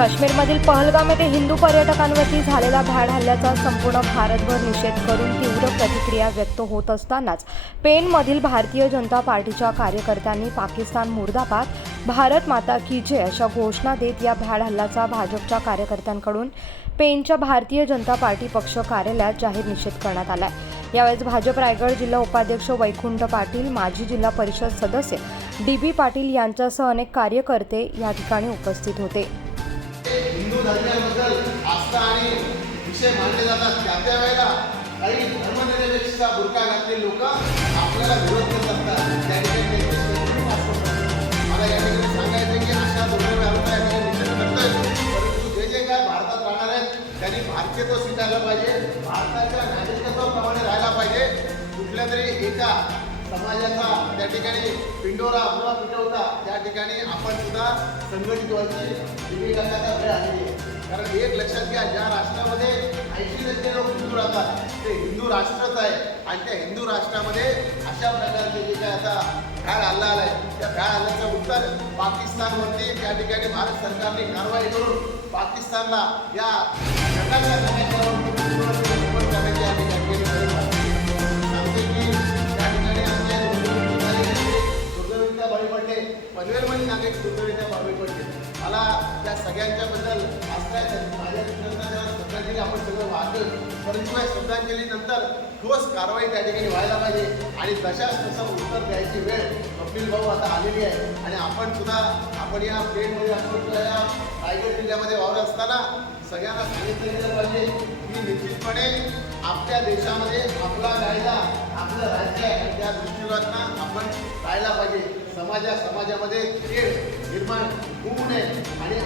काश्मीरमधील पहलगाम येथे हिंदू पर्यटकांवरती झालेला भ्याड हल्ल्याचा संपूर्ण भारतभर निषेध करून तीव्र प्रतिक्रिया व्यक्त होत असतानाच पेनमधील भारतीय जनता पार्टीच्या कार्यकर्त्यांनी पाकिस्तान मुर्दाबाद भारत माता की जय अशा घोषणा देत या भ्याड हल्ल्याचा भाजपच्या कार्यकर्त्यांकडून पेनच्या भारतीय जनता पार्टी पक्ष कार्यालयात जाहीर निषेध करण्यात आला यावेळेस भाजप रायगड जिल्हा उपाध्यक्ष वैकुंठ पाटील माजी जिल्हा परिषद सदस्य डी बी पाटील यांच्यासह अनेक कार्यकर्ते या ठिकाणी उपस्थित होते. हिंदू धर्माबद्दल आस्था आणि विषय मानले जातात. त्या त्या वेळेला काही धर्मनिरपेक्षता बुरका घातलेले लोक आपल्याला विरोध करत असतात त्या ठिकाणी मला या ठिकाणी सांगायचं की अशा या ठिकाणी निषेध करतोय. परंतु जे जे काय भारतात राहणार आहेत त्यांनी भारतीयत्व स्वीकारलं पाहिजे. भारताच्या नागरिकत्वाप्रमाणे राहायला पाहिजे. कुठल्या तरी एका समाजाचा त्या ठिकाणी पिंडोरा आपला पिटवता त्या ठिकाणी आपण सुद्धा संघटित व्हायची. आहे. कारण एक लक्षात घ्या ज्या राष्ट्रामध्ये ऐंशी टक्के लोक हिंदू राहतात ते हिंदू राष्ट्रच आहे. आणि त्या हिंदू राष्ट्रामध्ये अशा प्रकारचे जे काय आता फॅड हल्ला आलाय त्या फॅड हल्ल्याचं उत्तर पाकिस्तानवरती त्या ठिकाणी भारत सरकारने कारवाई करून पाकिस्तानला या जगाच्या नकाशावरती त्या ठिकाणी पनवेलमध्ये नागरिक दुर्दैवीच्या बळी पडले. मला त्या सगळ्यांच्याबद्दल माझ्या श्रद्धांजली आपण सगळं वाहतोय परंतु या श्रद्धांजलीनंतर ठोस कारवाई त्या ठिकाणी व्हायला पाहिजे. आणि तशाच तसं उत्तर द्यायची वेळ कपिल भाऊ आता आलेली आहे. आणि आपण सुद्धा आपण या प्लेनमध्ये आपण या रायगड जिल्ह्यामध्ये वावर असताना सगळ्यांना सांगितलं गेलं पाहिजे की निश्चितपणे आपल्या देशामध्ये आपला कायदा आपलं राज्य आहे त्या दृष्टिकोनातनं पाहिजे. समाजा समाजामध्ये खेळ निर्माण होऊ नये आणि